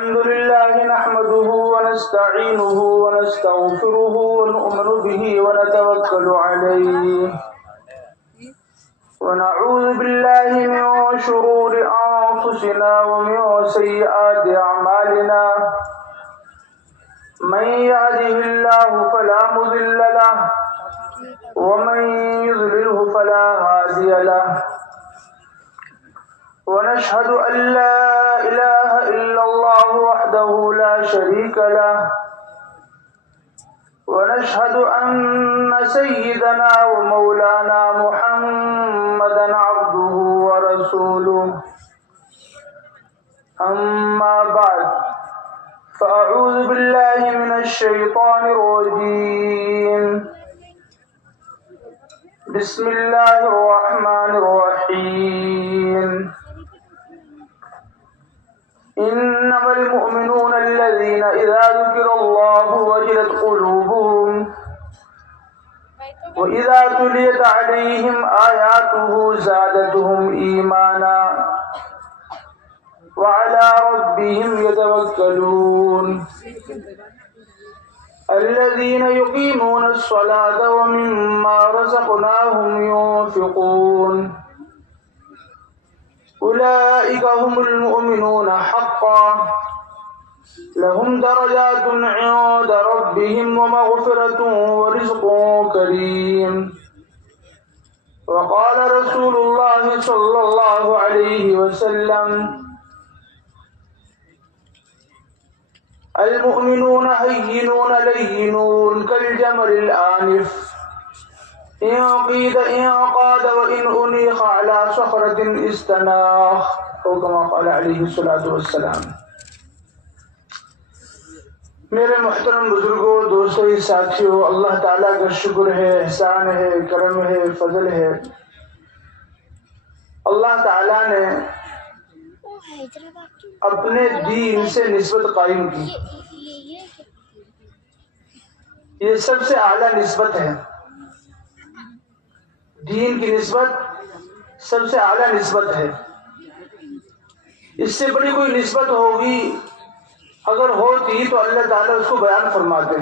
الحمد لله نحمده ونستعينه ونستغفره ونؤمن به ونتوكل عليه ونعوذ بالله من شرور أنفسنا ومن سيئات أعمالنا من يهده الله فلا مضل له ومن يضلله فلا هادي له ونشهد أن لا إله إلا الله وحده لا شريك له ونشهد أن سيدنا ومولانا محمدا عبده ورسوله أما بعد فأعوذ بالله من الشيطان الرجيم بسم الله الرحمن الرحيم إنما المؤمنون الذين إذا ذكر الله وجلت قلوبهم وإذا تليت عليهم آياته زادتهم إيمانا وعلى ربهم يتوكلون الذين يقيمون الصلاة ومما رزقناهم ينفقون أولئك هم المؤمنون حقا لهم درجات عند ربهم ومغفرة ورزق كريم وقال رسول الله صلى الله عليه وسلم المؤمنون هينون لينون كالجمر الآنف إن قاد وإن أنيخ على صخرة استناخ أو كما قال عليه الصلاة والسلام. میرے محترم بزرگوں، دوستوں، ساتھیوں، اللہ تعالیٰ کا شکر ہے، احسان ہے، کرم ہے، فضل ہے. اللہ تعالیٰ نے اپنے دین سے نسبت قائم کی. یہ سب سے اعلیٰ نسبت ہے. دین کی نسبت سب سے اعلیٰ نسبت ہے. اس سے بڑی کوئی نسبت ہوگی اگر ہوتی تو اللہ تعالیٰ اس کو بیان فرماتے.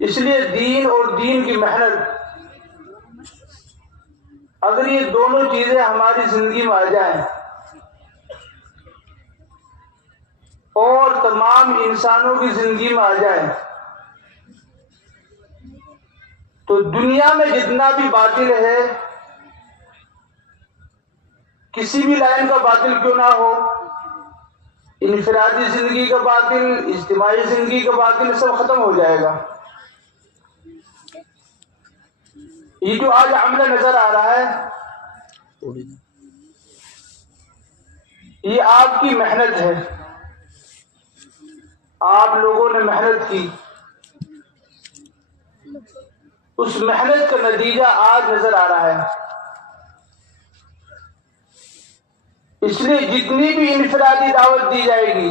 اس لیے دین اور دین کی محنت، اگر یہ دونوں چیزیں ہماری زندگی میں آ جائیں اور تمام انسانوں کی زندگی میں آ جائیں تو دنیا میں جتنا بھی باطل ہے، کسی بھی لائن کا باطل کیوں نہ ہو، انفرادی زندگی کا باطل، اجتماعی زندگی کا باطل، سب ختم ہو جائے گا. یہ جو آج عملہ نظر آ رہا ہے، یہ آپ کی محنت ہے. آپ لوگوں نے محنت کی، اس محنت کا نتیجہ آج نظر آ رہا ہے. اس لیے جتنی بھی انفرادی دعوت دی جائے گی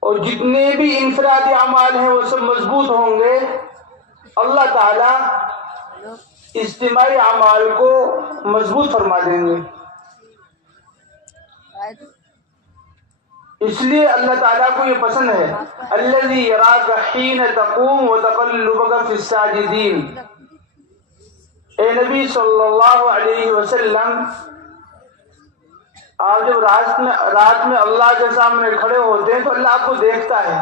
اور جتنے بھی انفرادی اعمال ہیں وہ سب مضبوط ہوں گے. اللہ تعالیٰ اجتماعی اعمال کو مضبوط فرما دیں گے. اس لیے اللہ تعالیٰ کو یہ پسند ہے، الذی یراک حین تقوم وتقلبک فی الساجدین. اے نبی صلی اللہ علیہ وسلم، آپ جب رات میں اللہ کے سامنے کھڑے ہوتے ہیں تو اللہ آپ کو دیکھتا ہے.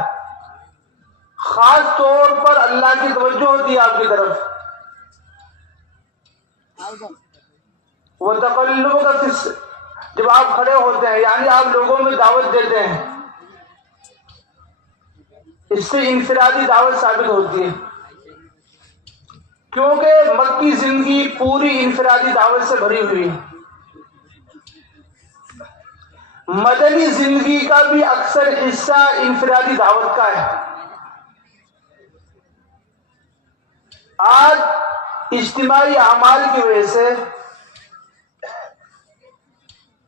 خاص طور پر اللہ کی توجہ ہوتی ہے آپ کی طرف. وتقلبک فی، جب آپ کھڑے ہوتے ہیں یعنی آپ لوگوں میں دعوت دیتے ہیں، اس سے انفرادی دعوت ثابت ہوتی ہے، کیونکہ مکی زندگی پوری انفرادی دعوت سے بھری ہوئی ہے. مدنی زندگی کا بھی اکثر حصہ انفرادی دعوت کا ہے. آج اجتماعی اعمال کی وجہ سے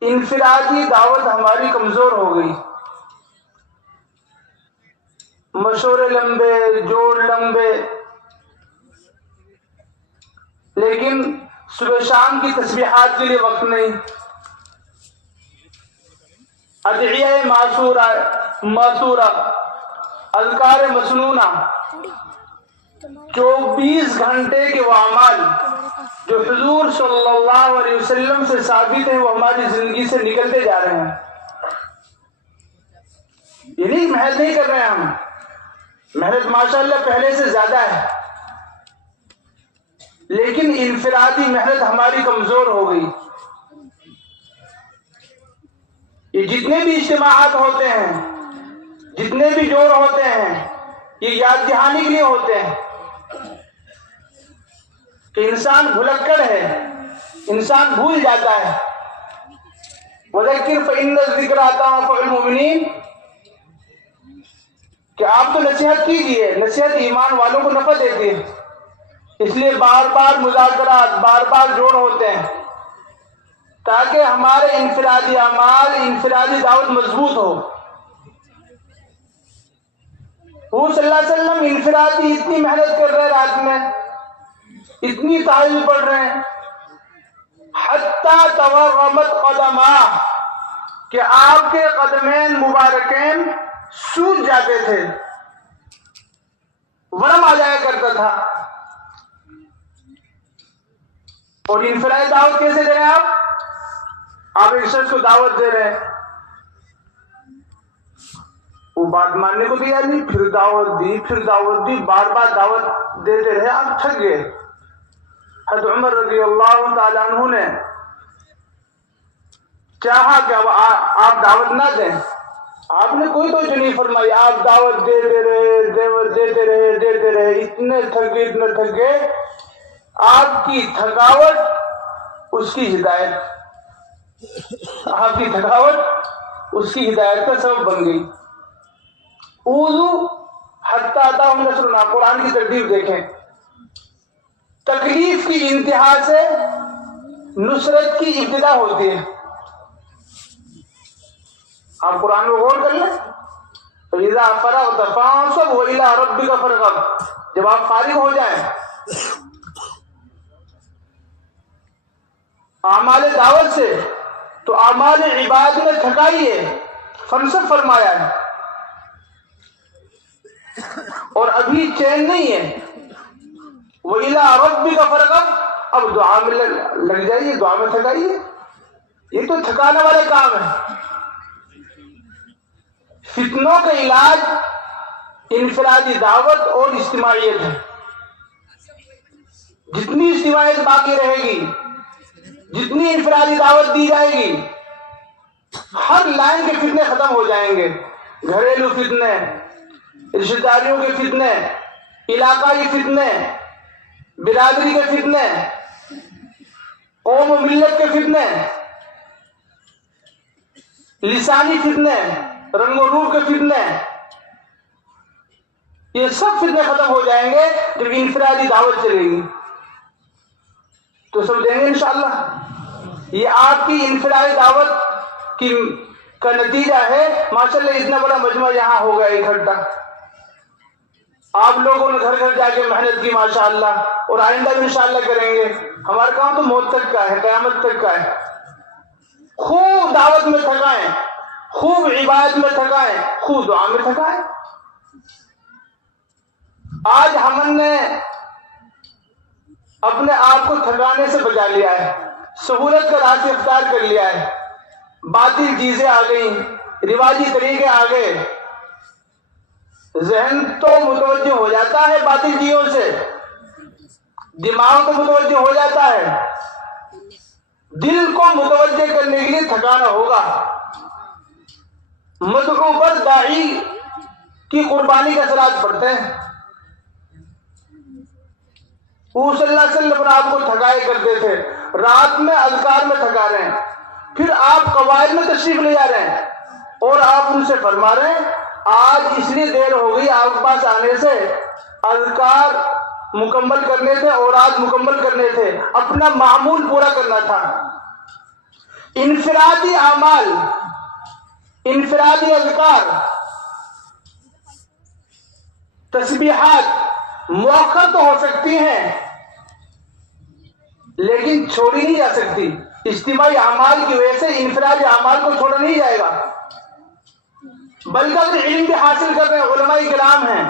انفرادی دعوت ہماری کمزور ہو گئی. مشورے لمبے، جوڑ لمبے، لیکن صبح شام کی تسبیحات کے لیے وقت نہیں، ادعیہ معصورہ، اذکار مسنونہ، 24 گھنٹے کے وہ اعمال جو حضور صلی اللہ علیہ وسلم سے ثابت ہیں، وہ ہماری زندگی سے نکلتے جا رہے ہیں. یہ نہیں محنت نہیں کر رہے ہیں ہم، محنت ماشاءاللہ پہلے سے زیادہ ہے، لیکن انفرادی محنت ہماری کمزور ہو گئی. یہ جتنے بھی اجتماعات ہوتے ہیں، جتنے بھی جوڑ ہوتے ہیں، یہ یاد دہانی کے لیے ہوتے ہیں کہ انسان بھلکڑ ہے، انسان بھول جاتا ہے. وذکر فإن الذکر تنفع المؤمنین، کہ آپ تو نصیحت کیجیے، نصیحت ایمان والوں کو نفع دیتی ہے. اس لیے بار بار مذاکرات، بار بار جوڑ ہوتے ہیں تاکہ ہمارے انفرادی اعمال، انفرادی دعوت مضبوط ہو. وہ صلی اللہ علیہ وسلم انفرادی اتنی محنت کر رہے ہیں، رات میں اتنی تحجد پڑھ رہے ہیں، حتی تورمت قدمہ، کہ آپ کے قدمین مبارکین سوج جاتے تھے، ورم آ جایا کرتا تھا. اور انفرادی دعوت کیسے دے رہے ہیں آپ ایک شخص کو دعوت دے رہے ہیں، وہ بات ماننے کو تیار نہیں، پھر دعوت دی، بار بار دعوت دیتے رہے، آپ تھک گئے. حضرت عمر رضی اللہ تعالیٰ عنہ نے چاہا کہ اب آپ دعوت نہ دیں. آپ نے کوئی توجہ نہیں فرمائی، آپ دعوت دیتے رہے، اتنے تھک گئے. آپ کی تھکاوٹ اس کی ہدایت، آپ کی تھکاوٹ اس کی ہدایت کا سبب بن گئی. اوذو حتی اتاہم نصرنا، قرآن کی ترتیب دیکھیں، تکلیف کی انتہا سے نصرت کی ابتدا ہوتی ہے. آپ قرآن میں غور کر لیں، فَإِذَا فَرَغْتَ فَانصَبْ وَإِلَىٰ رَبِّكَ فَارْغَب، جب آپ فارغ ہو جائیں اعمال دعوت سے تو اعمال عبادت میں تھکائیے، فنصب فرمایا ہے. اور ابھی چین نہیں ہے، وَإِلَىٰ رَبِّكَ فَارْغَب، اب دعا میں لگ جائیے، دعا میں تھکائیے. یہ تو تھکانے والے کام ہے. فتنوں کا علاج انفرادی دعوت اور اجتماعیت ہے. جتنی اجتماعیت باقی رہے گی، جتنی انفرادی دعوت دی جائے گی، ہر لائن کے فتنے ختم ہو جائیں گے. گھریلو فتنے، رشتہ داریوں کے فتنے، علاقائی فتنے، برادری کے فتنے، قوم و ملت کے فتنے، لسانی فتنے، رنگ و روح کے فتنے، یہ سب فتنے ختم ہو جائیں گے جب انفرادی دعوت چلے گی. تو سمجھیں گے انشاءاللہ. یہ آپ کی انفرادی دعوت کا نتیجہ ہے. ماشاءاللہ اتنا بڑا مجمع یہاں ہوگا اکٹھا، آپ لوگوں نے گھر گھر جا کے محنت کی ماشاءاللہ، اور آئندہ بھی انشاءاللہ کریں گے. ہمارا کام تو موت تک کا ہے، قیامت تک کا ہے. خوب دعوت میں تھکائیں، خوب عبادت میں تھکائیں، خوب دعا میں تھکائیں. آج ہم نے اپنے آپ کو تھکانے سے بچا لیا ہے، سہولت کا راستہ اختیار کر لیا ہے. باطل چیزیں آ گئیں، رواجی طریقے آ گئے، ذہن تو متوجہ ہو جاتا ہے باطل چیزوں سے، دماغ تو متوجہ ہو جاتا ہے، دل کو متوجہ کرنے کے لیے تھکانا ہوگا. مدعو پر داعی کی قربانی کے اثرات پڑتے ہیں. وہ صلی اللہ علیہ وسلم آپ کو تھکائے کرتے تھے، رات میں اذکار میں تھکا رہے ہیں، پھر آپ قواعد میں تشریف لے جا رہے ہیں اور آپ ان سے فرما رہے ہیں آج اس لیے دیر ہو گئی آپ کے پاس آنے سے، اذکار مکمل کرنے تھے، اوراد مکمل کرنے تھے، اپنا معمول پورا کرنا تھا. انفرادی اعمال، انفرادی اذکار، تسبیحات مؤخر تو ہو سکتی ہیں لیکن چھوڑی نہیں جا سکتی. اجتماعی اعمال کی وجہ سے انفرادی اعمال کو چھوڑا نہیں جائے گا. بلکہ اگر علم بھی حاصل کر رہے ہیں، علماء کرام ہیں،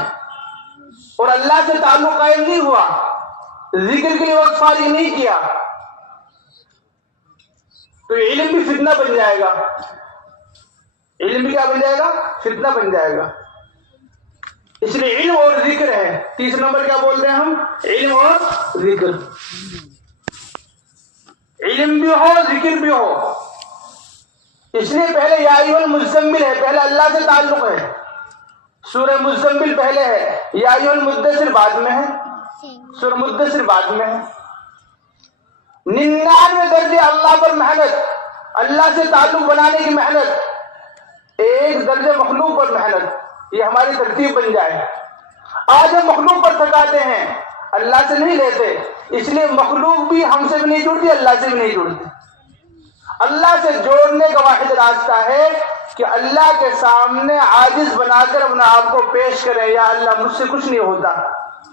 اور اللہ سے تعلق قائم نہیں ہوا، ذکر کے لیے وقت فارغ نہیں کیا، تو علم بھی فتنہ بن جائے گا. علم بھی کیا بن جائے گا؟ فتنہ بن جائے گا. اس لیے علم اور ذکر ہے. تیسرے نمبر کیا بولتے ہیں ہم؟ علم اور ذکر. علم بھی ہو، ذکر بھی ہو. اس لیے پہلے یا ایھا المزمل ہے، پہلے اللہ سے تعلق ہے. سورہ مزمل پہلے ہے، یا ایھا المدثر بعد میں ہے، سورہ مدثر بعد میں ہے. 99 درجے اللہ پر محنت، اللہ سے تعلق بنانے کی محنت، 1 درجے مخلوق پر محنت. یہ ہماری ترتیب بن جائے. آج ہم مخلوق پر تھکاتے ہیں، اللہ سے نہیں لیتے. اس لیے مخلوق بھی ہم سے بھی نہیں جڑتی، اللہ سے بھی نہیں جڑتی. اللہ سے جوڑنے کا واحد راستہ ہے کہ اللہ کے سامنے عاجز بنا کر اپنے آپ کو پیش کریں، یا اللہ مجھ سے کچھ نہیں ہوتا.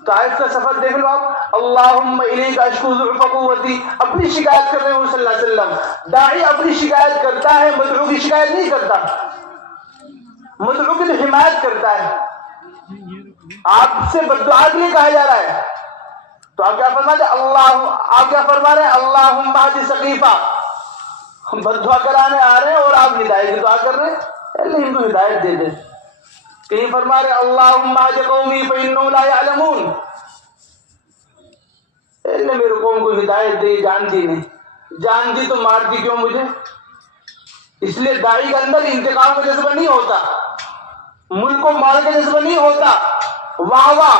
طائف کا سفر دیکھ لو آپ، اللہم الیک اشکو ضعف قوتی، اپنی شکایت کر رہے ہو صلی اللہ علیہ وسلم. داعی اپنی شکایت کرتا ہے، مدعو کی شکایت نہیں کرتا. مدعو کی تو حمایت کرتا ہے. آپ سے بددعا کے لیے کہا جا رہا ہے، تو آپ کیا فرما رہے ہیں؟ آپ کیا فرما رہے ہیں؟ اللہم اہد ثقیفہ. ہم بددعا کرانے آ رہے ہیں اور آپ ہدایت کی دعا کر رہے ہیں، اللہ ان کو ہدایت دے دے. کہیں فرما رہے اللہم اہد قومی فانہم لا یعلمون، اللہ میرے قوم کو ہدایت دے، جانتی نہیں. جانتی تو مارتی کیوں مجھے؟ اس لیے داعی کے اندر انتقام کا جذبہ نہیں ہوتا، ملک کو مار کا جذبہ نہیں ہوتا، واہ واہ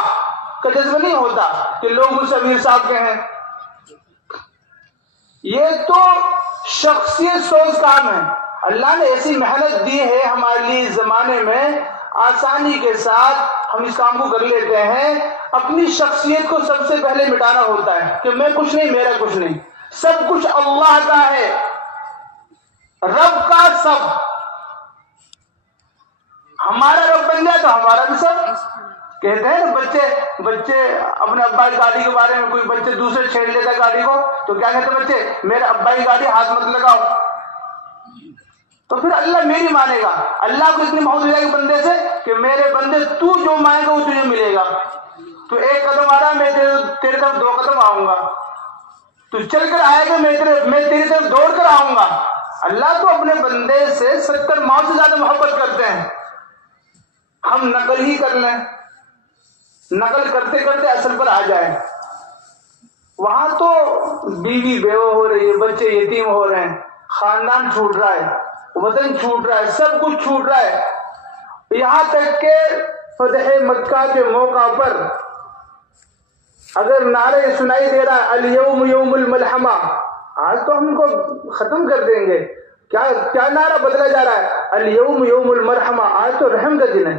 کا جذبہ نہیں ہوتا کہ لوگ مجھ سے امیر صاحب کے ہیں. یہ تو شخصیت سوز کام ہے. اللہ نے ایسی محنت دی ہے ہمارے لیے اس زمانے میں، آسانی کے ساتھ ہم اس کام کو کر لیتے ہیں. اپنی شخصیت کو سب سے پہلے مٹانا ہوتا ہے کہ میں کچھ نہیں، میرا کچھ نہیں، سب کچھ اللہ کا ہے، رب کا سب. ہمارا رب بن جائے تو ہمارا بھی سب. کہتے ہیں بچے اپنے ابا کی گاڑی کے بارے میں، کوئی بچے دوسرے چھیڑ لیتا ہے گاڑی کو، تو کیا کہتے ہیں بچے؟ میرے ابا کی گاڑی ہاتھ مت لگاؤ. تو پھر اللہ میری مانے گا. اللہ کو اتنی محبت ہو جائے گی بندے سے کہ میرے بندے تو جو مانگے گا وہ تجھے ملے گا. تو 1 قدم آ رہا، میں تیرے طرف 2 قدم آؤں گا. تو چل کر آئے گا، میں تیری طرف دوڑ کر آؤں گا. اللہ تو اپنے بندے سے 70 ماہ سے زیادہ محبت کرتے ہیں. ہم نقل ہی کر لیں، نقل کرتے کرتے اصل پر آ جائیں. وہاں تو بیوی بیوہ ہو رہی ہے، بچے یتیم ہو رہے ہیں، خاندان چھوٹ رہا ہے، وطن چھوٹ رہا ہے، سب کچھ چھوٹ رہا ہے. یہاں تک کہ فتح مکہ کے موقع پر اگر نعرے سنائی دے رہا ہے الیوم یوم الملحمہ، آج تو ہم ان کو ختم کر دیں گے. کیا نعرہ بدلا جا رہا ہے؟ الیوم یوم المرحمہ، آج تو رحم کا دن ہے.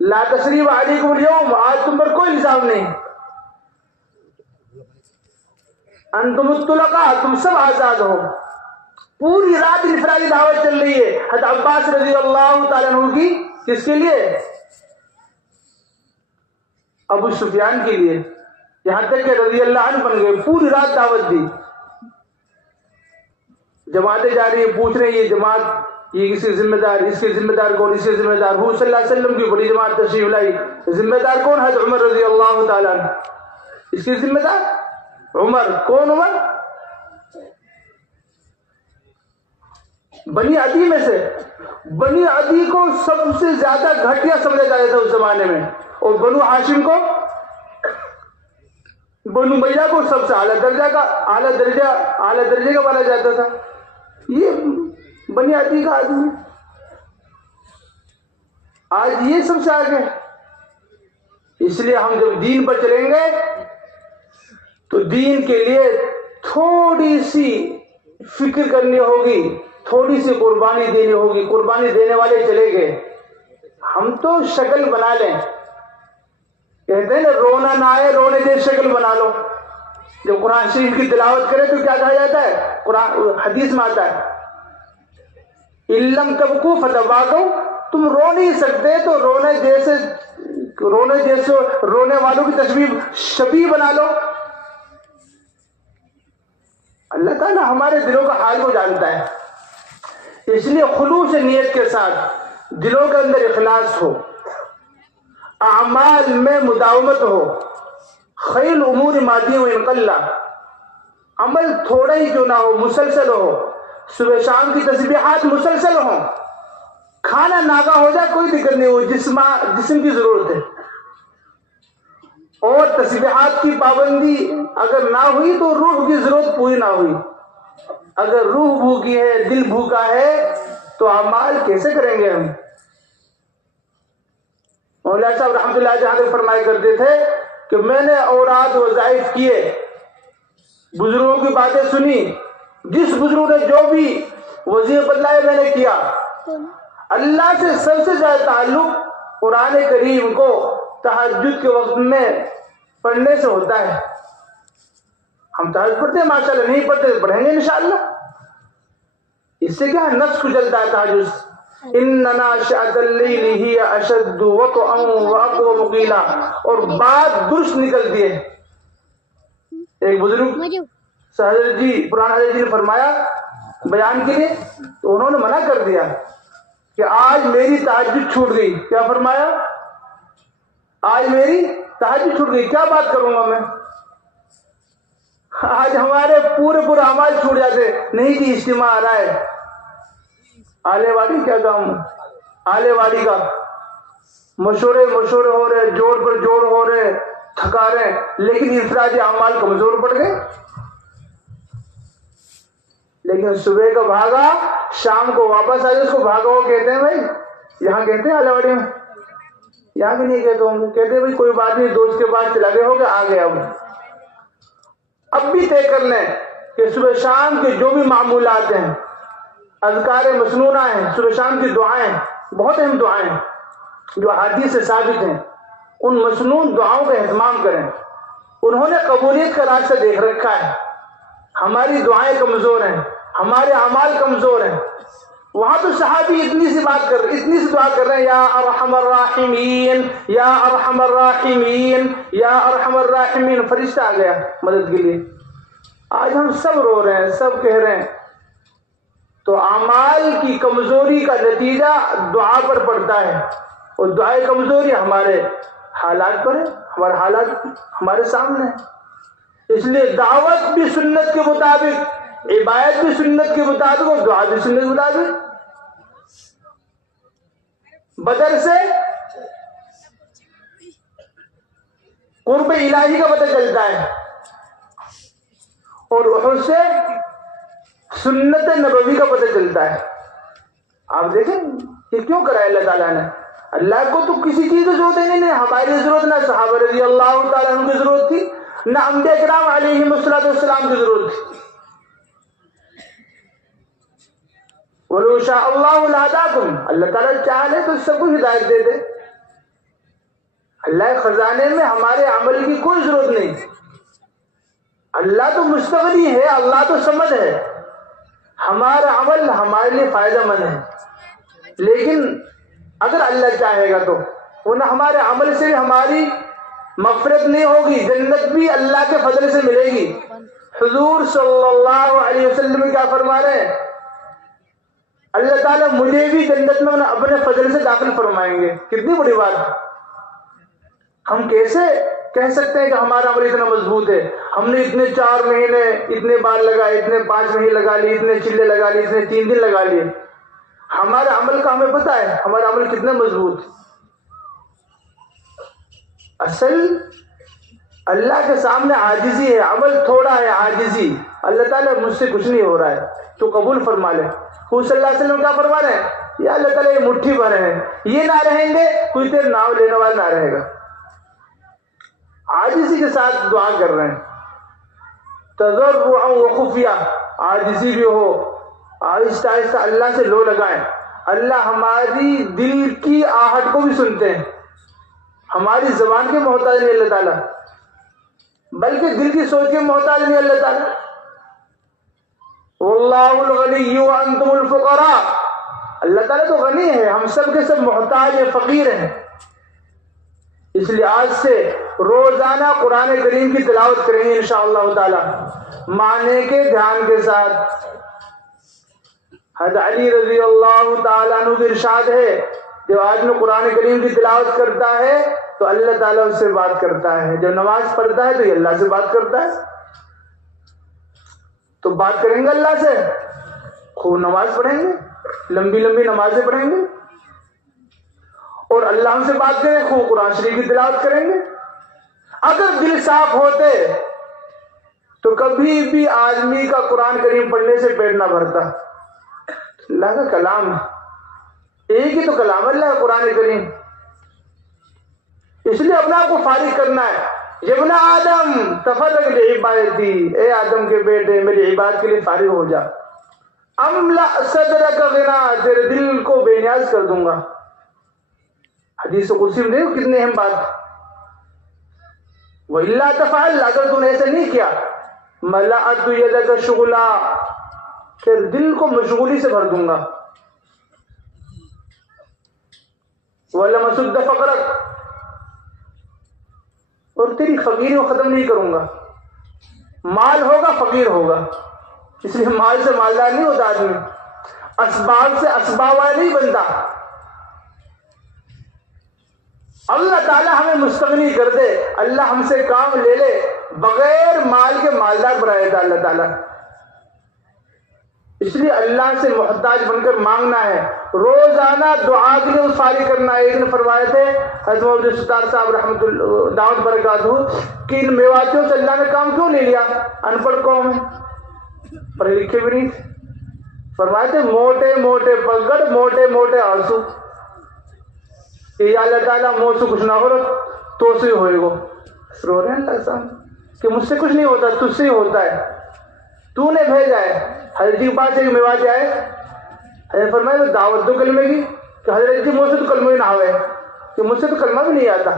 لا تثریب علیکم اليوم، آج تم پر کوئی الزام نہیں. انتم الطلقاء، تم سب آزاد ہو. پوری رات انفرادی دعوت چل رہی ہے حضرت عباس رضی اللہ تعالیٰ عنہ کی. کس کے لیے؟ ابو سفیان کے لیے. یہاں تک کہ رضی اللہ عنہ بن گئے. پوری رات دعوت دی. جماعتیں جا رہی ہیں، پوچھ رہے ہیں یہ جماعت یہ کس کے ذمہ دار، اس کے ذمہ دار کون، اس کے ذمہ دار ہو. صلی اللہ علیہ وسلم کی بڑی جماعت تشریف لائی، ذمہ دار کون؟ حضرت عمر رضی اللہ تعالیٰ عنہ. اس کے ذمہ دار عمر. کون عمر؟ بنی عدی میں سے. بنی عدی کو سب سے زیادہ گھٹیا سمجھا جاتا تھا اس زمانے میں، اور بنو ہاشم کو، بنو امیہ کو سب سے اعلیٰ درجے کا مانا جاتا تھا. یہ بنی عدی کا آدمی آج یہ سب سے آگے. اس لیے ہم جب دین پر چلیں گے تو دین کے لیے تھوڑی سی فکر کرنی ہوگی، تھوڑی سی قربانی دینی ہوگی. قربانی دینے والے چلے گئے. ہم تو شکل بنا لیں، کہتے ہیں نا رونا نہ آئے رونے دے شکل بنا لو. جب قرآن شریف کی تلاوت کرے تو کیا کہا جاتا ہے؟ قرآن حدیث میں آتا ہے علم تبکو فتباکو، تم رو نہیں سکتے تو رونے والوں کی شبیہ بنا لو. اللہ تعالیٰ ہمارے دلوں کا حال کو جانتا ہے. اس لیے خلوص نیت کے ساتھ دلوں کے اندر اخلاص ہو، اعمال میں مداومت ہو، خیر الامور مادی و انقلہ، عمل تھوڑا ہی کیوں نہ ہو مسلسل ہو، صبح شام کی تسبیحات مسلسل ہوں، کھانا ناغا ہو جائے کوئی دقت نہیں ہو، جسم کی ضرورت ہے، اور تسبیحات کی پابندی اگر نہ ہوئی تو روح کی ضرورت پوری نہ ہوئی۔ اگر روح بھوکی ہے، دل بھوکا ہے تو اعمال کیسے کریں گے ہم؟ مولانا صاحب رحمۃ اللہ جہاں فرمایا کرتے تھے کہ میں نے اوراد وظائف کیے، بزرگوں کی باتیں سنی، جس بزرگ نے جو بھی وظیفہ بدلائے میں نے کیا، اللہ سے سب سے زیادہ تعلق قرآن کریم کو تہجد کے وقت میں پڑھنے سے ہوتا ہے۔ ہم تہجد پڑھتے ہیں ماشاءاللہ، نہیں پڑھتے تو پڑھیں گے انشاءاللہ۔ اس سے کیا ہے، نفس کچلتا ہے تہجد سے۔ ان ناشئۃ اللیل ہی اشد وطئا واقوم قیلا، اور بات درست نکلتی ہے۔ ایک بزرگ حضرت جی پرانا حضرت جی نے فرمایا بیان کے لیے، تو انہوں نے منع کر دیا کہ آج میری تہجد چھوٹ گئی۔ کیا فرمایا؟ آج میری تہجد چھوٹ گئی، کیا بات کروں گا میں؟ آج ہمارے پورے اعمال چھوٹ جاتے، نہیں جی اجتماع آ رہا ہے، آلے واڑی کیا کام، آلے واڑی کا مشورے ہو رہے، جوڑ پر جوڑ ہو رہے، تھکا رہے، لیکن انفرادی اعمال کمزور پڑ گئے۔ لیکن صبح کا بھاگا شام کو واپس آئے، اس کو بھاگا ہو کہتے ہیں بھائی، یہاں کہتے ہیں آلے واڑی میں، یہاں بھی نہیں کہتے ہوں گے، کہتے ہیں بھائی کوئی بات نہیں، دوست کے پاس چلا گئے ہو گے، آ گئے۔ اب بھی طے کر لیں کہ صبح شام کے جو بھی معمولات ہیں، اذکار مسنونہ ہیں، صبح شام کی دعائیں، بہت اہم دعائیں ہیں جو حدیث سے ثابت ہیں، ان مسنون دعاؤں کا اہتمام کریں۔ انہوں نے قبولیت کا راستہ دیکھ رکھا ہے۔ ہماری دعائیں کمزور ہیں، ہمارے اعمال کمزور ہیں۔ وہاں تو صحابی اتنی سی دعا کر رہے ہیں، یا ارحم الراحمین، یا ارحم الراحمین، یا ارحم الراحمین، فرشتہ آ گیا مدد کے لیے۔ آج ہم سب رو رہے ہیں، سب کہہ رہے ہیں، تو اعمال کی کمزوری کا نتیجہ دعا پر پڑتا ہے، اور دعائیں کمزوری ہمارے حالات پر ہے، ہمارے حالات ہمارے سامنے ہے۔ اس لیے دعوت بھی سنت کے مطابق، عبادت بھی سنت کے مطابق، اور دعا بھی سنت کے مطابق۔ بدر سے قرب الہی کا پتہ چلتا ہے، اور احد سے سنت نبوی کا پتہ چلتا ہے۔ آپ دیکھیں یہ کیوں کرا ہے اللہ تعالیٰ نے؟ اللہ کو تو کسی چیز کی ضرورت ہی نہیں، ہماری ضرورت نہ صحابہ رضی اللہ تعالیٰ عنہ کی ضرورت تھی، نہ انبیاء کرام علیہم السلام کی ضرورت تھی۔ وَلَوْ شَاءَ اللَّهُ لَهَدَاكُمْ، اللہ تعالیٰ چاہے تو سب کو ہدایت دے دے۔ اللہ کے خزانے میں ہمارے عمل کی کوئی ضرورت نہیں۔ اللہ تو مستغنی ہے، اللہ تو سمد ہے، ہمارا عمل ہمارے لیے فائدہ مند ہے، لیکن اگر اللہ چاہے گا تو، ورنہ ہمارے عمل سے بھی ہماری مغفرت نہیں ہوگی، جنت بھی اللہ کے فضل سے ملے گی۔ حضور صلی اللہ علیہ وسلم کیا فرما رہے ہیں؟ اللہ تعالیٰ مجھے بھی جنت میں اپنے فضل سے داخل فرمائیں گے۔ کتنی بڑی بات ہے۔ ہم کیسے کہہ سکتے ہیں کہ ہمارا عمل اتنا مضبوط ہے؟ ہم نے اتنے 4 مہینے اتنے بار لگائے، اتنے 5 مہینے لگا لیے، اتنے چلے لگا لیے، اتنے 3 دن لگا لیے۔ ہمارے عمل کا ہمیں پتہ ہے ہمارا عمل کتنا مضبوط ہے۔ اصل اللہ کے سامنے عاجزی ہے، عمل تھوڑا ہے، عاجزی۔ اللہ تعالیٰ مجھ سے کچھ نہیں ہو رہا ہے، تو قبول فرما لے۔ حضور صلی اللہ علیہ وسلم کیا فرما رہے ہیں؟ یا اللہ تعالیٰ یہ مٹھی بھر ہیں، یہ نہ رہیں گے کوئی تیرے نام لینے والا نہ رہے گا۔ عاجزی کے ساتھ دعا کر رہے ہیں، تضرعا وخفیہ، عاجزی بھی ہو، آہستہ آہستہ اللہ سے لو لگائیں۔ اللہ ہماری دل کی آہٹ کو بھی سنتے ہیں، ہماری زبان کے محتاج نہیں اللہ تعالیٰ، بلکہ دل کی سوچ کے محتاج نہیں اللہ تعالیٰ۔ واللہ الغنی وانتم الفقراء، اللہ تعالیٰ تو غنی ہے، ہم سب کے سب محتاج ہیں، فقیر ہیں۔ اس لیے آج سے روزانہ قرآن کریم کی تلاوت کریں گے انشاءاللہ تعالی، معنی کے دھیان کے ساتھ۔ حضرت علی رضی اللہ تعالیٰ عنہ کا ارشاد ہے جو آدمی قرآن کریم کی تلاوت کرتا ہے تو اللہ تعالیٰ اس سے بات کرتا ہے، جو نماز پڑھتا ہے تو یہ اللہ سے بات کرتا ہے. تو بات کریں گے اللہ سے، خوب نماز پڑھیں گے، لمبی لمبی نمازیں پڑھیں گے، اور اللہ ہم سے بات کریں، خوب قرآن شریف کی تلاوت کریں گے. اگر دل صاف ہوتے تو کبھی بھی آدمی کا قرآن کریم پڑھنے سے پیٹ نہ بھرتا. اللہ کا کلام ہے، ایک ہی تو کلام اللہ ہے قرآن کریم. اس لیے اپنا آپ کو فارغ کرنا ہے. ابن آدم تفرغ لعبادتی، اے آدم کے بیٹے میری عبادت کے لیے فارغ ہو جا. املا صدرک غنا، تیرے دل کو بے نیاز کر دوں گا. حدیث قدسی میں دیکھو کتنے اہم بات. وَإِلَّا تَفْعَلْ، اگر تو نے ایسا نہیں کیا، مَلَأْتُ يَدَكَ شُغْلًا، پھر دل کو مشغولی سے بھر دوں گا. وَلَمَسُدَّ فَقْرَكَ، اور تیری فقیری کو ختم نہیں کروں گا. مال ہوگا فقیر ہوگا، اس لیے مال سے مالدار نہیں ہوتا آدمی، اسباب سے اسباب والا نہیں بنتا. اللہ تعالیٰ ہمیں مستغنی کر دے، اللہ ہم سے کام لے لے، بغیر مال کے مالدار بنا دیتا اللہ تعالیٰ. اس لیے اللہ سے محتاج بن کر مانگنا ہے، روزانہ دعا کے لیے فارغ کرنا ہے. ایک دن فرمائے تھے حضرت عبد الستار صاحب رحمۃ اللہ دعوت برکاتہ کہ ان میواتیوں سے اللہ نے کام کیوں لے لیا؟ ان پڑھ قوم ہے، پڑھے لکھے بھی نہیں. فرمائے تھے موٹے موٹے پگڑ، موٹے موٹے آنسو، کہ اللہ تعالیٰ مجھ سے کچھ نہ ہو رہا تو سے ہوئے گو. رو رہے ہیں اللہ سامنے کہ مجھ سے کچھ نہیں ہوتا، تجھ سے ہی ہوتا ہے، تو نے بھیجا ہے. حضرت کی بات ہے کہ میوات آئے، حضرت فرمائے میں دعوت دو کلمے کی، کہ حضرت جی مجھ سے تو کلمہ ہی نہ ہوئے، کہ مجھ سے تو کلمہ بھی نہیں آتا.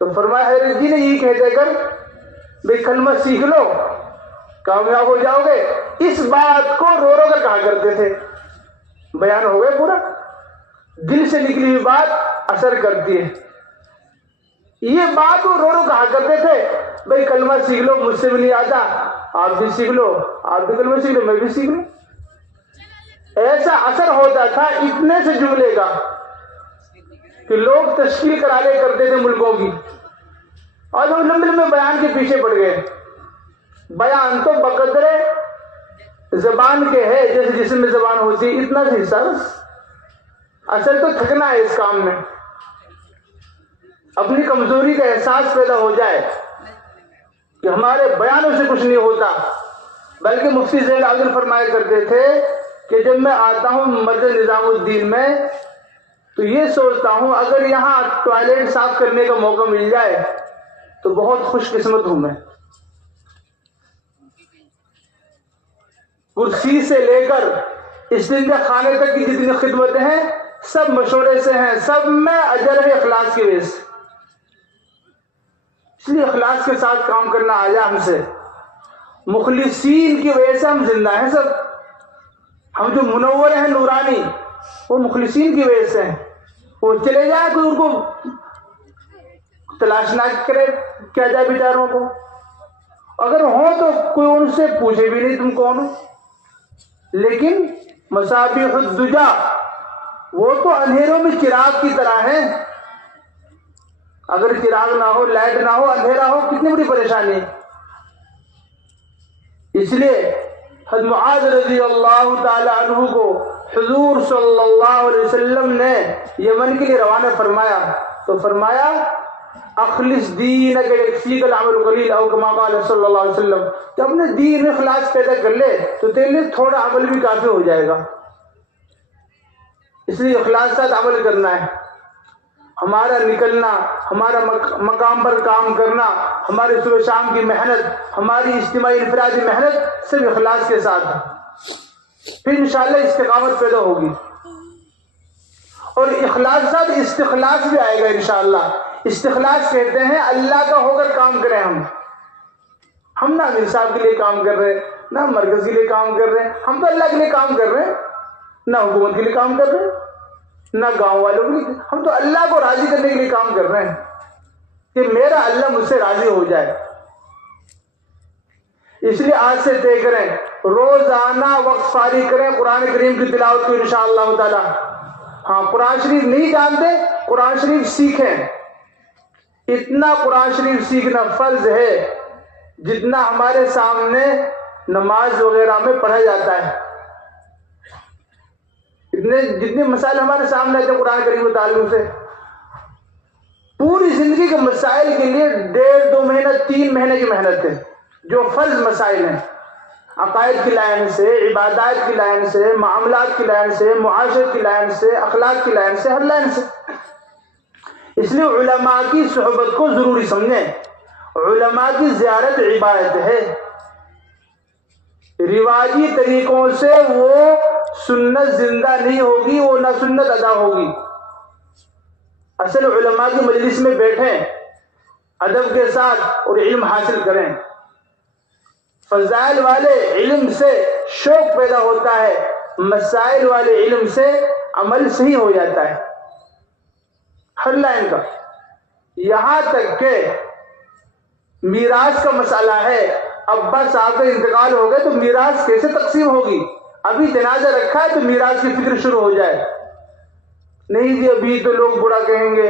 تو فرمایا حضرت جی نے یہی کہتے کر بھئی کلمہ سیکھ لو کامیاب ہو جاؤ گے. اس بات کو رو رو کر کہا کرتے تھے. بیان ہو گئے پورا، دل سے نکلی ہوئی بات اثر کرتی ہے. یہ بات وہ رو رو کہا کرتے تھے بھئی کلمہ سیکھ لو، مجھ سے بھی نہیں آتا، آپ بھی سیکھ لو، آپ بھی کلمہ سیکھ لو، میں بھی سیکھ لوں. ایسا اثر ہوتا تھا اتنے سے جملے کا کہ لوگ تشکیل کرانے کرتے تھے ملکوں کی، اور ہم لمبے لمبے بیان کے پیچھے پڑ گئے. بیان تو بقدر زبان کے ہے جیسے جسم میں زبان ہوتی ہے، اتنا سے حصہ. اصل تو تھکنا ہے اس کام میں. اپنی کمزوری کا احساس پیدا ہو جائے کہ ہمارے بیانوں سے کچھ نہیں ہوتا. بلکہ مفتی زین العابدین فرمایا کرتے تھے کہ جب میں آتا ہوں مسجد نظام الدین میں تو یہ سوچتا ہوں اگر یہاں ٹوائلٹ صاف کرنے کا موقع مل جائے تو بہت خوش قسمت ہوں میں. کرسی سے لے کر استنجا خانے تک کی جتنی خدمتیں ہیں سب مشورے سے ہیں، سب میں اجر ہے اخلاص کی وجہ سے. اس لیے اخلاص کے ساتھ کام کرنا آیا ہم سے. مخلصین کی وجہ سے ہم زندہ ہیں. سب ہم جو منور ہیں نورانی وہ مخلصین کی وجہ سے ہیں. وہ چلے جائیں کوئی ان کو تلاش نہ کرے کیا جائے بیچاروں کو. اگر ہو تو کوئی ان سے پوچھے بھی نہیں تم کون ہو. لیکن مصابیح الدجا وہ تو اندھیروں میں چراغ کی طرح ہیں. اگر چراغ نہ ہو، لائٹ نہ ہو، اندھیرا ہو، کتنی بڑی پریشانی. اس لیے حضرت معاذ رضی اللہ تعالی عنہ کو حضور صلی اللہ علیہ وسلم نے یمن کے لیے روانہ فرمایا تو فرمایا اخلص دینک یکفیک العمل القلیل او کما قال صلی اللہ علیہ وسلم، کہ اپنے دین میں اخلاص پیدا کر لے تو تیرے لیے تھوڑا عمل بھی کافی ہو جائے گا. اس لیے اخلاص کے ساتھ عمل کرنا ہے. ہمارا نکلنا، ہمارا مقام پر کام کرنا، ہماری صبح شام کی محنت، ہماری اجتماعی انفرادی محنت صرف اخلاص کے ساتھ، پھر انشاءاللہ استقامت پیدا ہوگی. اور اخلاص کے ساتھ استخلاص بھی آئے گا انشاءاللہ. استخلاص کہتے ہیں اللہ کا ہو کر کام کریں. ہم نہ امیر صاحب کے لیے کام کر رہے، نہ مرکز کے لیے کام کر رہے، ہم تو اللہ کے لیے کام کر رہے ہیں، نہ حکومت کے لیے کام کر رہے ہیں، نہ گاؤں والوں کے لیے. ہم تو اللہ کو راضی کرنے کے لیے کام کر رہے ہیں کہ میرا اللہ مجھ سے راضی ہو جائے. اس لیے آج سے طے کریں روزانہ وقت فارغ کریں قرآن کریم کی تلاوت کو انشاءاللہ تعالی. ہاں قرآن شریف نہیں جانتے، قرآن شریف سیکھیں. اتنا قرآن شریف سیکھنا فرض ہے جتنا ہمارے سامنے نماز وغیرہ میں پڑھا جاتا ہے. جتنے مسائل ہمارے سامنے آتے ہیں قرآن کریم کے تعلق سے، پوری زندگی کے مسائل کے لیے 1.5-2 مہینہ 3 مہینے کی محنت ہے. جو فرض مسائل ہیں، عقائد کی لائن سے، عبادات کی لائن سے، معاملات کی لائن سے، معاشرت کی لائن سے، اخلاق کی لائن سے، ہر لائن سے. اس لیے علماء کی صحبت کو ضروری سمجھیں. علماء کی زیارت عبادت ہے. رواجی طریقوں سے وہ سنت زندہ نہیں ہوگی، وہ نہ سنت ادا ہوگی. اصل علماء کی مجلس میں بیٹھیں ادب کے ساتھ اور علم حاصل کریں. فضائل والے علم سے شوق پیدا ہوتا ہے، مسائل والے علم سے عمل صحیح ہو جاتا ہے. ہر لائن کا. یہاں تک کہ میراث کا مسئلہ ہے، ابا صاحب کا انتقال ہو گئے تو میراث کیسے تقسیم ہوگی؟ ابھی جنازہ رکھا ہے تو میراث کی فکر شروع ہو جائے. نہیں جی ابھی تو لوگ برا کہیں گے.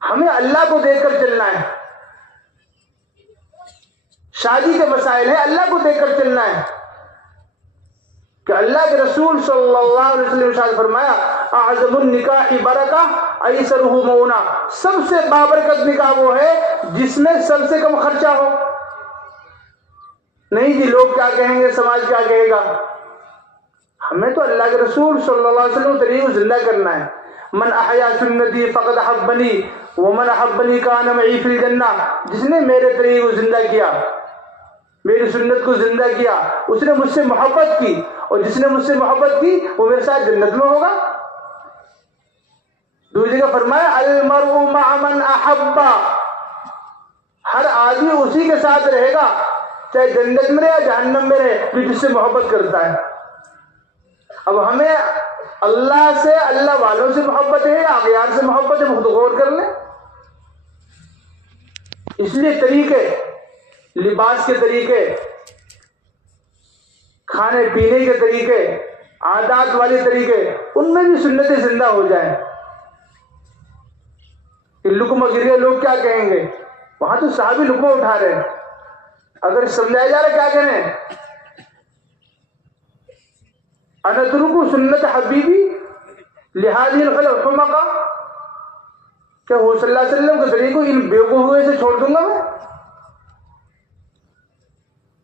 ہمیں اللہ کو دیکھ کر چلنا ہے. شادی کے مسائل ہیں، اللہ کو دیکھ کر چلنا ہے. کہ اللہ کے رسول صلی اللہ علیہ وسلم نے ارشاد فرمایا اعظم النکاح برکہ ایسرہ مؤونہ، سب سے بابرکت نکاح وہ ہے جس میں سب سے کم خرچہ ہو. نہیں جی لوگ کیا کہیں گے، سماج کیا کہے گا. ہمیں تو اللہ کے رسول صلی اللہ علیہ وسلم طریقے کو زندہ کرنا ہے. من احیا سنتی فقد احبنی ومن احبنی کان معی فی الجنہ. جس نے میرے طریقے کو زندہ کیا، میری سنت کو زندہ کیا، اس نے مجھ سے محبت کی، اور جس نے مجھ سے محبت کی وہ میرے ساتھ جنت میں ہوگا. دوسری جگہ فرمایا المرء مع من احب، ہر آدمی اسی کے ساتھ رہے گا چاہے جنت میں رہے یا جہنم میں رہے، جو جس سے محبت کرتا ہے. اب ہمیں اللہ سے، اللہ والوں سے محبت ہے یا اغیار سے محبت ہے، خود غور کر لیں. اس لیے طریقے، لباس کے طریقے، کھانے پینے کے طریقے، عادات والے طریقے، ان میں بھی سنتیں زندہ ہو جائیں. لقمہ گر گئے لوگ کیا کہیں گے، وہاں تو صحابی لقمہ اٹھا رہے ہیں. اگر سمجھایا جا رہا کیا کریں، انترکو سنت حبیبی لہذه الخلق حمقا، کیا وہ صلی اللہ علیہ وسلم کے طریقے کو ان بیوقوفوں سے چھوڑ دوں گا میں؟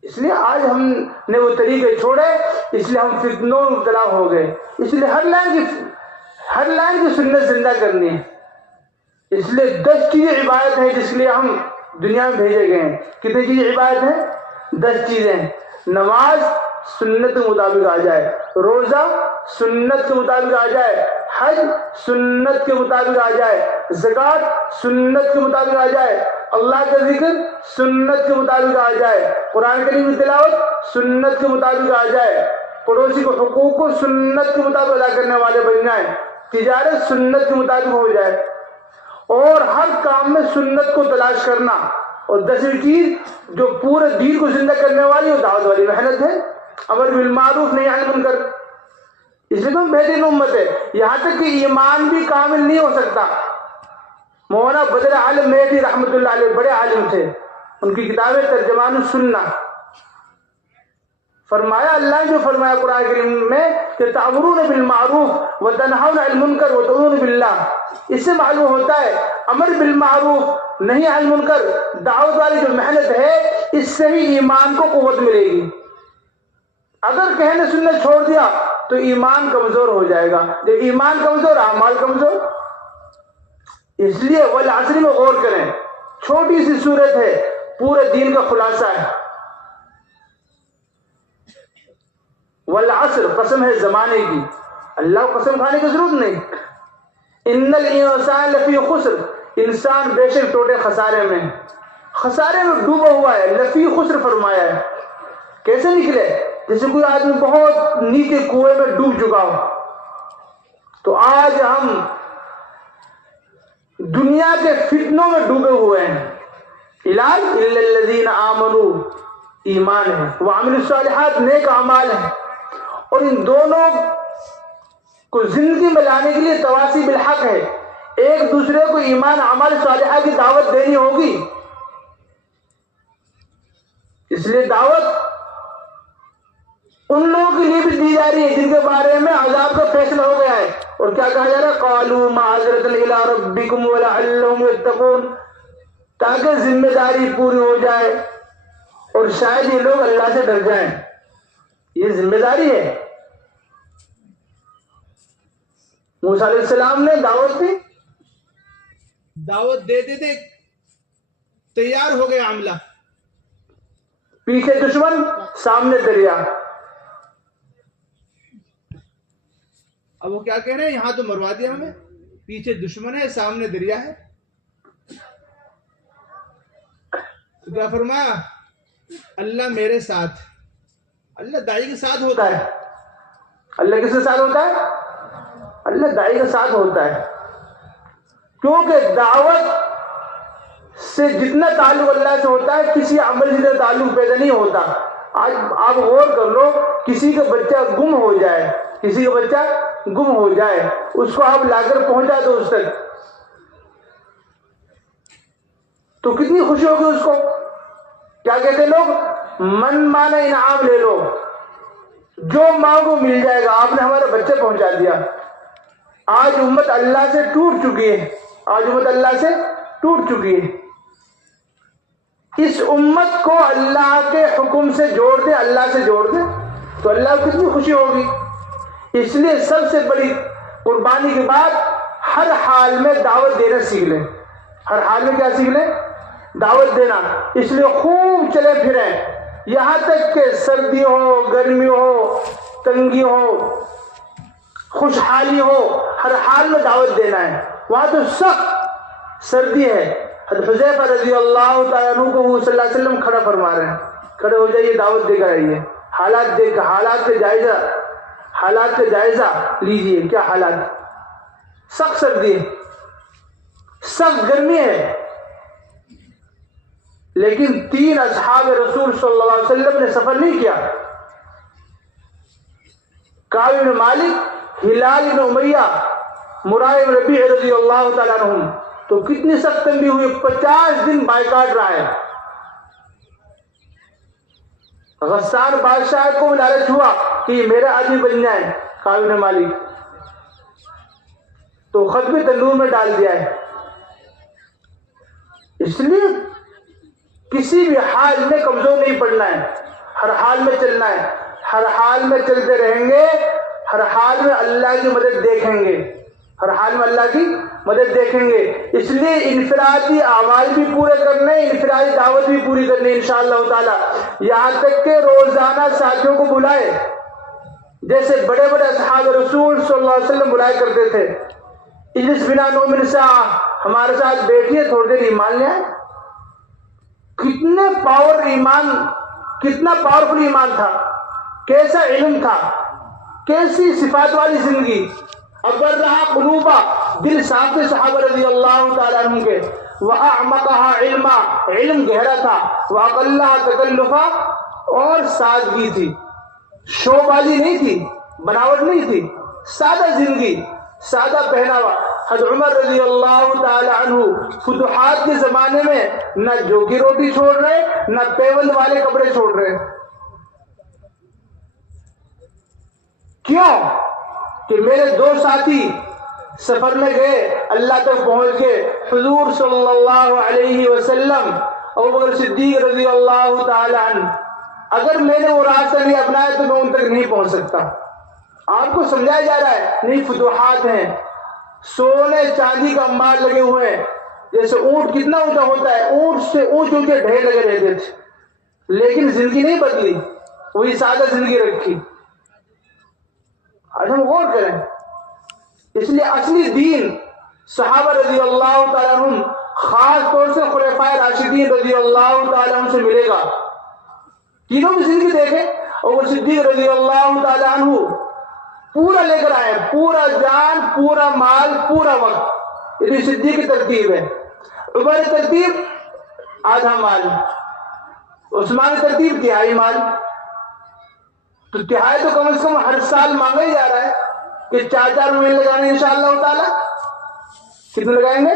اس لیے آج ہم نے وہ طریقے چھوڑے، اس لیے ہم فتنوں میں مبتلا ہو گئے. اس لیے ہر لائن کی سنت زندہ کرنی ہے. اس لیے 10 چیزیں عبادت ہیں جس کے لیے ہم دنیا میں بھیجے گئے ہیں. کتنی چیزیں عبادت ہیں؟ 10 چیزیں. نماز سنت کے مطابق آ جائے، روزہ سنت کے مطابق آ جائے، حج سنت کے مطابق آ جائے، زکوٰۃ سنت کے مطابق آ جائے، اللہ کا ذکر سنت کے مطابق آ جائے، قرآن کریم کی تلاوت سنت کے مطابق آ جائے، پڑوسی کو حقوق کو سنت کے مطابق ادا کرنے والے بن جائیں، تجارت سنت کے مطابق ہو جائے، اور ہر کام میں سنت کو تلاش کرنا. اور 10ویں چیز جو پورے دین کو زندہ کرنے والی وہ دعوت والی محنت ہے. امر بالمعروف نہی عن المنکر. اس لیے تو بہترین امت ہے. یہاں تک کہ ایمان بھی کامل نہیں ہو سکتا. مولانا بدر عالم میٹھی رحمۃ اللہ علیہ بڑے عالم تھے، ان کی کتابیں ترجمان السنہ. فرمایا اللہ نے جو فرمایا قرآن کریم میں کہ تأمرون بالمعروف وتنہون عن المنکر وتؤمنون باللہ، اس سے معلوم ہوتا ہے امر بالمعروف نہیں عن المنکر، دعوت والی جو محنت ہے اس سے ہی ایمان کو قوت ملے گی. اگر کہنے سنت چھوڑ دیا تو ایمان کمزور ہو جائے گا. جب ایمان کمزور اعمال کمزور. اس لیے والعصر میں غور کریں، چھوٹی سی صورت ہے پورے دین کا خلاصہ ہے. والعصر قسم ہے زمانے کی، اللہ کو قسم کھانے کی ضرورت نہیں. ان الانسان لفی خسر، انسان بے شک ٹوٹے خسارے میں، خسارے میں ڈوبا ہوا ہے. لفی خسر فرمایا ہے. کیسے نکلے؟ جیسے کوئی آدمی بہت نیچے کنویں میں ڈوب چکا ہو. تو آج ہم دنیا کے فتنوں میں ڈوبے ہوئے ہیں. علاج الا الذین آمنوا، ایمان ہے، وعملوا الصالحات نیک اعمال ہیں. اور ان دونوں کو زندگی میں لانے کے لیے تواصی بالحق ہے، ایک دوسرے کو ایمان اعمال صالحہ کی دعوت دینی ہوگی. اس لیے دعوت ان لوگوں کے لیے بھی دی جا رہی ہے جن کے بارے میں عذاب کا فیصلہ ہو گیا ہے. اور کیا کہا جا رہا ہے؟ قالوا معذرۃ الی ربکم ولعلہم یتقون، تاکہ ذمہ داری پوری ہو جائے اور شاید یہ لوگ اللہ سے ڈر جائیں. یہ ذمہ داری ہے. موسیٰ علیہ السلام نے دعوت دی، دعوت دیتے تھے، تیار ہو گیا عملہ، پیچھے دشمن سامنے دریا. اب وہ کیا کہہ رہے ہیں؟ یہاں تو مروا دیا ہمیں، پیچھے دشمن ہے سامنے دریا ہے. تو کیا فرمایا؟ اللہ میرے ساتھ. اللہ داعی کے ساتھ ہوتا ہے. اللہ کس کے ساتھ ہوتا ہے؟ اللہ داعی کے ساتھ ہوتا ہے. کیونکہ دعوت سے جتنا تعلق اللہ سے ہوتا ہے کسی عمل سے جتنا تعلق پیدا نہیں ہوتا. آج آپ غور کر لو، کسی کا بچہ گم ہو جائے، کسی کا بچہ گم ہو جائے، اس کو آپ لا کر پہنچا دو اس تک، تو کتنی خوشی ہوگی اس کو. کیا کہتے ہیں لوگ؟ من مانا انعام لے لو، جو مانگو مل جائے گا. آپ نے ہمارا بچہ پہنچا دیا. آج امت اللہ سے ٹوٹ چکی ہے، آج امت اللہ سے ٹوٹ چکی ہے. اس امت کو اللہ کے حکم سے جوڑ دے، اللہ سے جوڑ دے تو اللہ کو کتنی خوشی ہوگی. اس لیے سب سے بڑی قربانی کے بعد ہر حال میں دعوت دینا سیکھ لیں. ہر حال میں کیا سیکھ لیں؟ دعوت دینا. اس لیے خوب چلے پھریں، یہاں تک کہ سردی ہو، گرمی ہو، تنگی ہو، خوشحالی ہو، ہر حال میں دعوت دینا ہے. وہاں تو سخت سردی ہے. حضرت حذیفہ رضی اللہ تعالیٰ عنہ کو وہ صلی اللہ علیہ وسلم کھڑا فرما رہے ہیں، کھڑے ہو جائیے، دعوت دے کر آئیے. حالات دیکھ، حالات کا جائزہ لیجئے. کیا حالات؟ سخت سردی ہے، سخت گرمی ہے، لیکن 3 اصحاب رسول صلی اللہ علیہ وسلم نے سفر نہیں کیا. کعب بن مالک، ہلال بن امیہ، مرارہ بن ربیع رضی اللہ تعالیٰ عنہم، تو کتنی سخت تنگی ہوئی، 50 دن بائیکاٹ رہا ہے. غسان بادشاہ کو لالچ ہوا کہ یہ میرا آدمی بن جائے کعب بن مالک، تو خط بھی تندور میں ڈال دیا ہے. اس لیے کسی بھی حال میں کمزور نہیں پڑنا ہے، ہر حال میں چلنا ہے. ہر حال میں چلتے رہیں گے، ہر حال میں اللہ کی مدد دیکھیں گے، ہر حال میں اللہ کی مدد دیکھیں گے. اس لیے انفرادی اعمال بھی پورے کرنے، انفرادی دعوت بھی پوری کرنی انشاءاللہ تعالی. یہاں تک کہ روزانہ ساتھیوں کو بلائے، جیسے بڑے بڑے اصحاب رسول صلی اللہ علیہ وسلم بلایا کرتے تھے. اجلس بنا نؤمن ساعہ، ہمارے ساتھ بیٹھیے تھوڑی دیر ایمان لے آئے. کتنے پاور ایمان، کتنا پاورفل ایمان تھا، کیسا علم تھا، کیسی صفات والی زندگی. اگر رہا قلوبہ، دل صاف تھے صحابہ رضی اللہ تعالیٰ عنہ کے. وَأَعْمَقَهَا عِلْمًا، علم گہرا تھا. وَأَقَلَّهَا تَكَلُّفًا، اور سادگی تھی، شو بازی نہیں تھی، بناوٹ نہیں تھی، سادہ زندگی، سادہ پہناوا. حضرت عمر رضی اللہ تعالی عنہ فتوحات کے زمانے میں نہ جو کی روٹی چھوڑ رہے، نہ پیوند والے کپڑے چھوڑ رہے. کیوں؟ کہ میرے 2 ساتھی سفر میں گئے، اللہ تک پہنچ گئے. حضور صلی اللہ علیہ وسلم، ابوبکر صدیق رضی اللہ تعالی عنہ، اگر میں نے وہ راستہ نہیں اپنایا تو میں ان تک نہیں پہنچ سکتا. آپ کو سمجھایا جا رہا ہے نہیں فتوحات ہیں، سونے چاندی کا انبار لگے ہوئے ہیں. جیسے اونٹ کتنا اونچا ہوتا ہے، اونٹ سے اونچے اونچے ڈھیر لگے رہتے تھے، لیکن زندگی نہیں بدلی، وہی سادہ زندگی رکھی. آج ہم غور کریں. اس لیے اصلی دین صحابہ رضی اللہ تعالیٰ عنہ، خاص طور سے خلفائے راشدین رضی اللہ تعالیٰ عنہ سے ملے گا. تینوں کی زندگی دیکھیں. اور صدیق رضی اللہ تعالیٰ عنہ پورا لے کر آئے، پورا جان، پورا مال، پورا وقت. یہ صدیق کی ترتیب ہے. عمر کی ترتیب آدھا مال، عثمان کی ترتیب تہائی مال. تو تہائی تو کم از کم ہر سال مانگا ہی جا رہا ہے. کہ 4 مہینے لگانے انشاءاللہ تعالی. کتنے لگائیں گے؟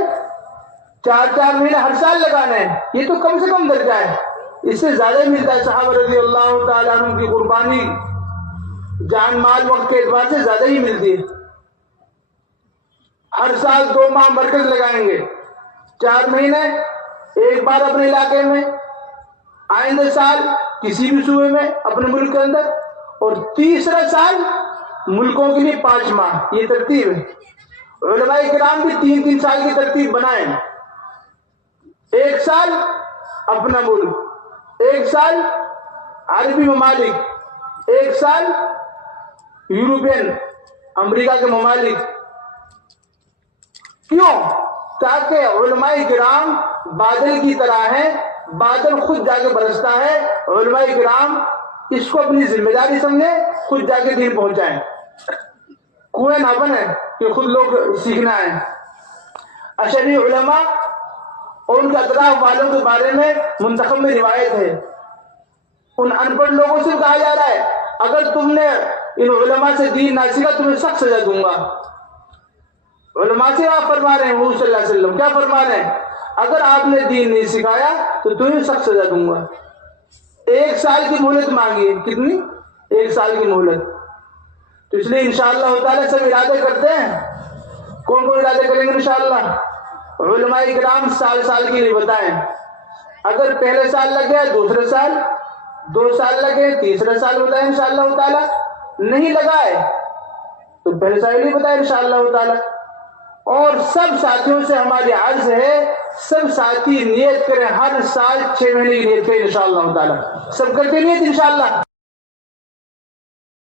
4 مہینے ہر سال لگانے ہیں. یہ تو کم سے کم درجہ ہے. اس سے زیادہ ہی ملتا ہے. صحابہ رضی اللہ تعالیٰ عنہ کی قربانی جان مال وقت کے اعتبار سے زیادہ ہی ملتی ہے. ہر سال 2 ماہ مرکز لگائیں گے, 4 مہینے ایک بار اپنے علاقے میں, آئندہ سال کسی بھی صوبے میں اپنے ملک کے اندر, اور تیسرا سال ملکوں کے لیے 5 ماہ. یہ ترتیب ہے. علماء کرام بھی 3 سال کی ترتیب بنائیں. 1 سال اپنا ملک, 1 سال عربی ممالک, 1 سال یورپین امریکہ کے ممالک. کیوں؟ تاکہ علماء کرام بادل کی طرح ہیں, بادل خود جا کے برستا ہے. علماء کرام اس کو اپنی ذمہ داری سمجھیں, خود جا کے دین پہنچائیں. کنویں نہ بنے کہ خود لوگ سیکھنا ہے. اشعری علماء اور ان کے اطراف والوں کے بارے میں منتخب میں روایت ہے. ان ان پڑھ لوگوں سے کہا جا رہا ہے اگر تم نے ان علماء سے دین نہ سیکھا تمہیں سخت سزا دوں گا. علماء سے آپ فرما رہے ہیں, حضور صلی اللہ علیہ وسلم کیا فرما رہے ہیں؟ اگر آپ نے دین نہیں سکھایا تو تمہیں سخت سزا دوں گا. 1 سال کی مہلت مانگی. کتنی؟ 1 سال کی مہلت. تو اس لیے انشاءاللہ تعالیٰ سب ارادے کرتے ہیں. کون کون ارادے کریں گے انشاءاللہ؟ علماء کرام سال کے لیے بتائیں. اگر پہلے سال لگ گیا, دوسرے سال, 2 سال لگے, تیسرا سال بتائیں انشاءاللہ تعالیٰ. نہیں لگائے تو پہلے سال نہیں بتائیں انشاءاللہ تعالیٰ. اور سب ساتھیوں سے ہماری عرض ہے, سب ساتھی نیت کریں ہر سال 6 مہینے کی نیت کریں انشاءاللہ تعالیٰ. سب کرتے نیت انشاءاللہ.